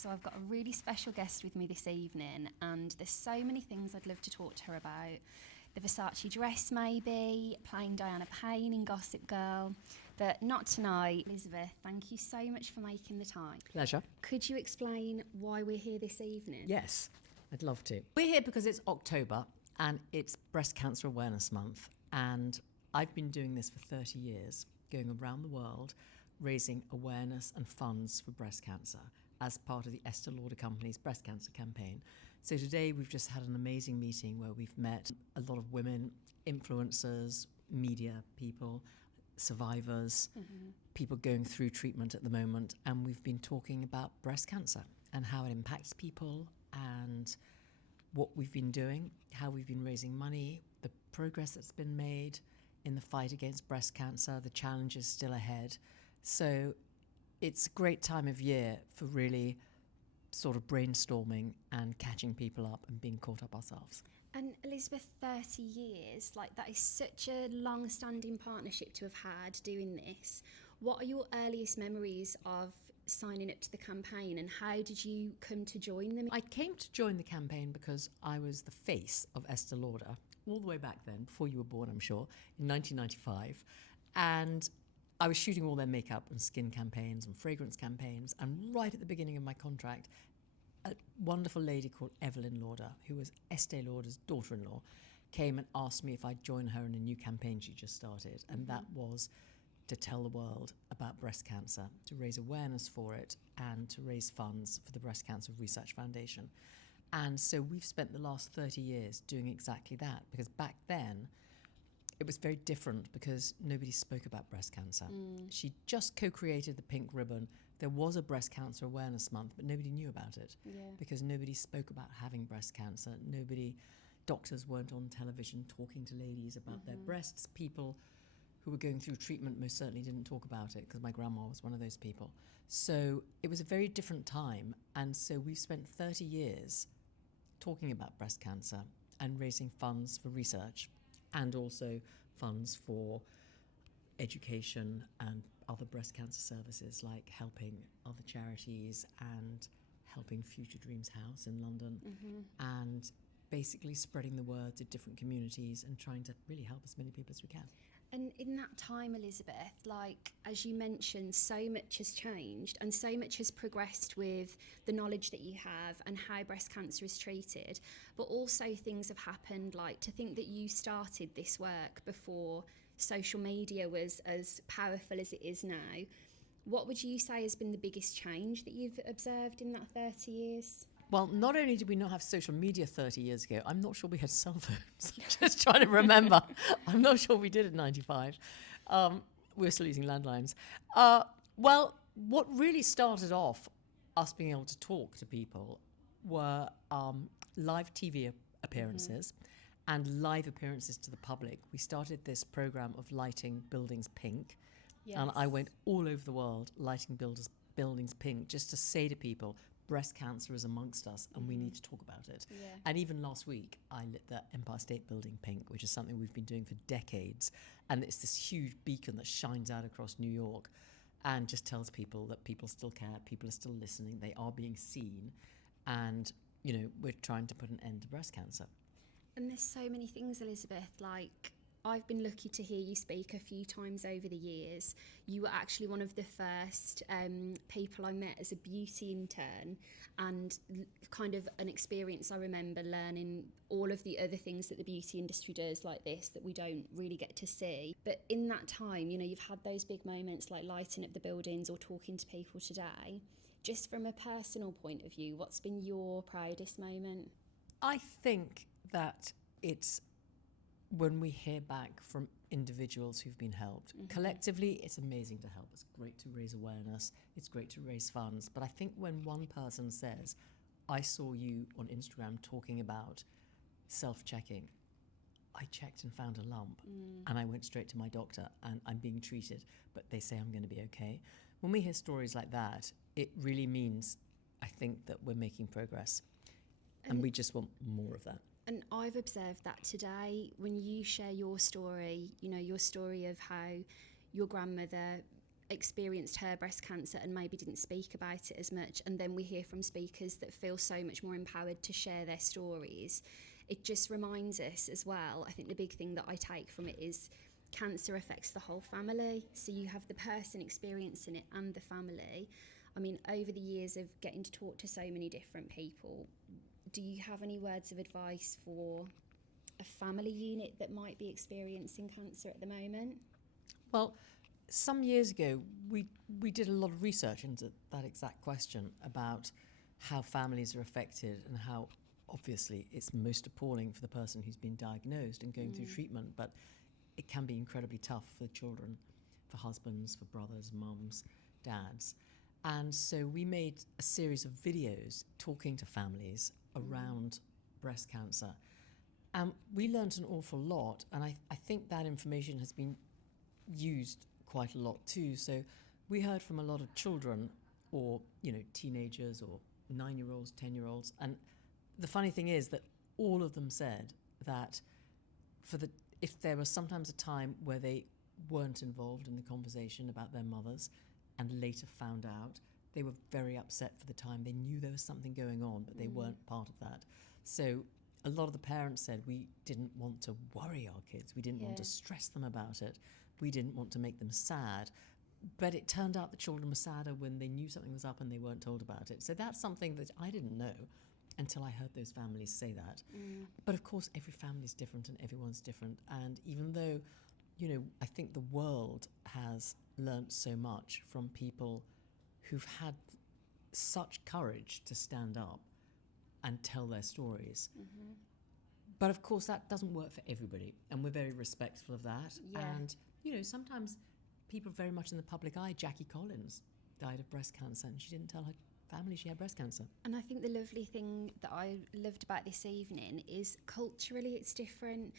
So I've got a really special guest with me this evening, and there's so many things I'd love to talk to her about. The Versace dress maybe, playing Diana Payne in Gossip Girl, but not tonight. Elizabeth, thank you so much for making the time. Pleasure. Could you explain why we're here this evening? Yes, I'd love to. We're here because it's October and it's Breast Cancer Awareness Month, and I've been doing this for 30 years, going around the world, raising awareness and funds for breast cancer as part of the Estee Lauder Companies breast cancer campaign. So today we've just had an amazing meeting where we've met a lot of women, influencers, media people, survivors, people going through treatment at the moment, and we've been talking about breast cancer and how it impacts people and what we've been doing, how we've been raising money, the progress that's been made in the fight against breast cancer, the challenges still ahead. So it's a great time of year for really sort of brainstorming and catching people up and being caught up ourselves. And Elizabeth, 30 years, like that is such a long-standing partnership to have had doing this. What are your earliest memories of signing up to the campaign, and how did you come to join them? I came to join the campaign because I was the face of Estee Lauder all the way back then, before you were born, I'm sure, in 1995. And I was shooting all their makeup and skin campaigns and fragrance campaigns. And right at the beginning of my contract, a wonderful lady called Evelyn Lauder, who was Estee Lauder's daughter-in-law, came and asked me if I'd join her in a new campaign she just started. And that was to tell the world about breast cancer, to raise awareness for it, and to raise funds for the Breast Cancer Research Foundation. And so we've spent the last 30 years doing exactly that, because back then it was very different because nobody spoke about breast cancer. She just co-created the pink ribbon. There was a Breast Cancer Awareness Month, but nobody knew about it because nobody spoke about having breast cancer. Doctors weren't on television talking to ladies about their breasts. People who were going through treatment most certainly didn't talk about it, because my grandma was one of those people. So it was a very different time. And so we've spent 30 years talking about breast cancer and raising funds for research, and also funds for education and other breast cancer services, like helping other charities and helping Future Dreams House in London, and basically spreading the word to different communities and trying to really help as many people as we can. And in that time, Elizabeth, like, as you mentioned, so much has changed and so much has progressed with the knowledge that you have and how breast cancer is treated. But also things have happened, like to think that you started this work before social media was as powerful as it is now. What would you say has been the biggest change that you've observed in that 30 years? Well, not only did we not have social media 30 years ago, I'm not sure we had cell phones. I'm just trying to remember. I'm not sure we did in 95. We were still using landlines. Well, what really started off us being able to talk to people were live TV appearances and live appearances to the public. We started this program of lighting buildings pink. Yes. And I went all over the world lighting buildings pink, just to say to people, breast cancer is amongst us and we need to talk about it. Yeah. And even last week, I lit the Empire State Building pink, which is something we've been doing for decades. And it's this huge beacon that shines out across New York and just tells people that people still care, people are still listening, they are being seen. And, you know, we're trying to put an end to breast cancer. And there's so many things, Elizabeth, like I've been lucky to hear you speak a few times over the years. You were actually one of the first people I met as a beauty intern, and kind of an experience I remember learning all of the other things that the beauty industry does like this that we don't really get to see. But in that time, you know, you've had those big moments like lighting up the buildings or talking to people today. Just from a personal point of view, what's been your proudest moment? I think that it's when we hear back from individuals who've been helped. Collectively, it's amazing to help. It's great to raise awareness. It's great to raise funds. But I think when one person says, I saw you on Instagram talking about self-checking, I checked and found a lump and I went straight to my doctor and I'm being treated, but they say I'm going to be okay. When we hear stories like that, it really means, I think, that we're making progress. And we just want more of that. And I've observed that today when you share your story, you know, your story of how your grandmother experienced her breast cancer and maybe didn't speak about it as much, and then we hear from speakers that feel so much more empowered to share their stories. It just reminds us as well, I think the big thing that I take from it is cancer affects the whole family. So you have the person experiencing it and the family. I mean, over the years of getting to talk to so many different people, do you have any words of advice for a family unit that might be experiencing cancer at the moment? Well, some years ago, we did a lot of research into that exact question about how families are affected and how obviously it's most appalling for the person who's been diagnosed and going through treatment, but it can be incredibly tough for children, for husbands, for brothers, mums, dads. And so we made a series of videos talking to families around breast cancer. And we learned an awful lot, and I think that information has been used quite a lot too. So we heard from a lot of children, or teenagers, or 9-year-olds, 10-year-olds, and the funny thing is that all of them said that if there was sometimes a time where they weren't involved in the conversation about their mothers and later found out, they were very upset for the time. They knew there was something going on, but they weren't part of that. So a lot of the parents said, we didn't want to worry our kids. We didn't want to stress them about it. We didn't want to make them sad. But it turned out the children were sadder when they knew something was up and they weren't told about it. So that's something that I didn't know until I heard those families say that. But of course, every family is different and everyone's different. And even though, I think the world has learnt so much from people who've had such courage to stand up and tell their stories. But of course, that doesn't work for everybody. And we're very respectful of that. Yeah. And, sometimes people very much in the public eye. Jackie Collins died of breast cancer and she didn't tell her family she had breast cancer. And I think the lovely thing that I loved about this evening is culturally it's different.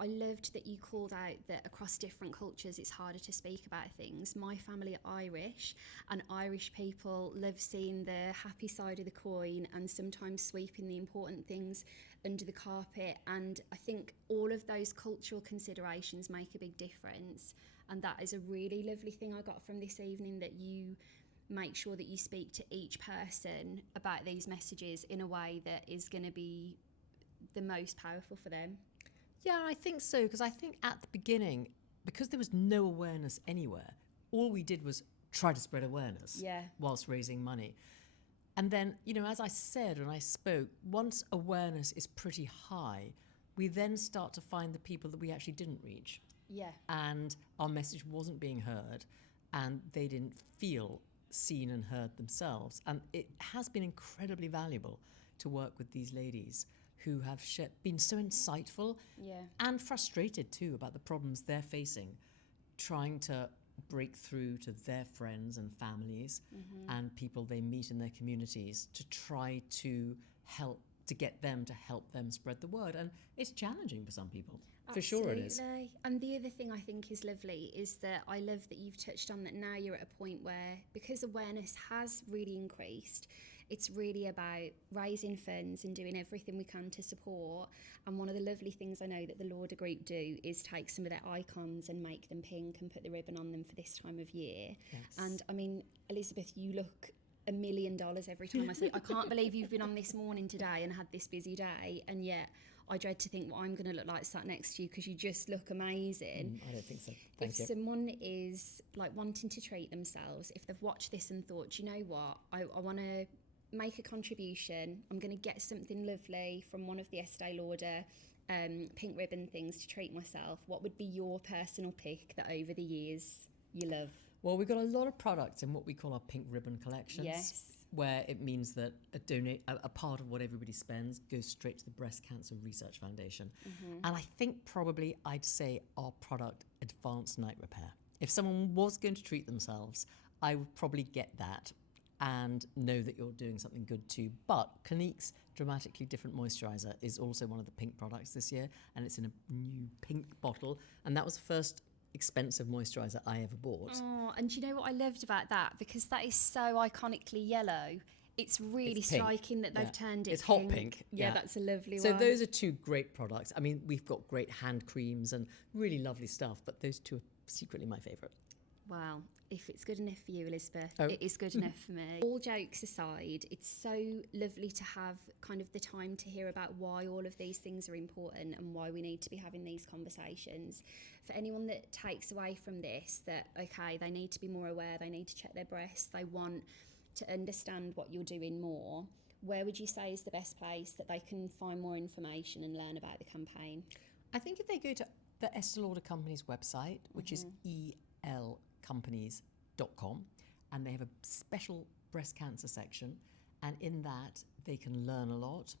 I loved that you called out that across different cultures it's harder to speak about things. My family are Irish, and Irish people love seeing the happy side of the coin and sometimes sweeping the important things under the carpet. And I think all of those cultural considerations make a big difference. And that is a really lovely thing I got from this evening, that you make sure that you speak to each person about these messages in a way that is going to be the most powerful for them. Yeah, I think so, because I think at the beginning, because there was no awareness anywhere, all we did was try to spread awareness whilst raising money. And then, as I said when I spoke, once awareness is pretty high, we then start to find the people that we actually didn't reach. Yeah. And our message wasn't being heard, and they didn't feel seen and heard themselves. And it has been incredibly valuable to work with these ladies who have been so insightful and frustrated too about the problems they're facing, trying to break through to their friends and families and people they meet in their communities to try to get them to help them spread the word. And it's challenging for some people. For sure it is. And the other thing I think is lovely is that I love that you've touched on that now you're at a point where, because awareness has really increased, it's really about raising funds and doing everything we can to support. And one of the lovely things I know that the Lauder Group do is take some of their icons and make them pink and put the ribbon on them for this time of year. Yes. And I mean, Elizabeth, you look $1 million every time I see. I can't believe you've been on this morning today and had this busy day, and yet I dread to think what I'm going to look like sat next to you, because you just look amazing. I don't think so. Thank you. If someone is like wanting to treat themselves, if they've watched this and thought, you know what, I want to make a contribution, I'm going to get something lovely from one of the Estee Lauder pink ribbon things to treat myself, what would be your personal pick that over the years you love? Well, we've got a lot of products in what we call our pink ribbon collections. Yes. Where it means that a part of what everybody spends goes straight to the Breast Cancer Research Foundation. And I think probably I'd say our product, Advanced Night Repair. If someone was going to treat themselves, I would probably get that and know that you're doing something good too. But Clinique's Dramatically Different Moisturiser is also one of the pink products this year, and it's in a new pink bottle. And that was the first expensive moisturiser I ever bought. Oh, and do you know what I loved about that? Because that is so iconically yellow. It's really striking that they've turned it It's pink. hot pink. Yeah, that's a lovely So one. those are two great products. I mean, we've got great hand creams and really lovely stuff, but those two are secretly my favourite. Well, if it's good enough for you, Elizabeth, Oh. it is good enough for me. All jokes aside, it's so lovely to have kind of the time to hear about why all of these things are important and why we need to be having these conversations. For anyone that takes away from this that, okay, they need to be more aware, they need to check their breasts, they want to understand what you're doing more, where would you say is the best place that they can find more information and learn about the campaign? I think if they go to the Estee Lauder Companies website, which is elcompanies.com, and they have a special breast cancer section, and in that they can learn a lot.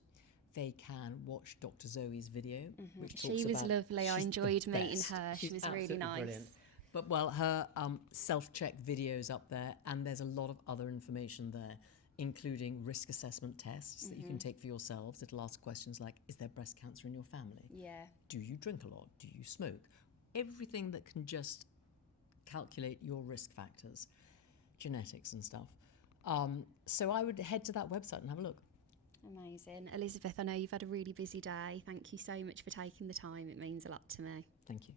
They can watch Dr. Zoe's video, which talks She was about, lovely. I she's the enjoyed meeting best. her. She She's was really absolutely nice. brilliant. But well, her self-check videos up there, and there's a lot of other information there, including risk assessment tests that you can take for yourselves. It'll ask questions like, is there breast cancer in your family? Yeah. Do you drink a lot? Do you smoke? Everything that can just calculate your risk factors, genetics and stuff. So I would head to that website and have a look. Amazing. Elizabeth, I know you've had a really busy day. Thank you so much for taking the time. It means a lot to me. Thank you.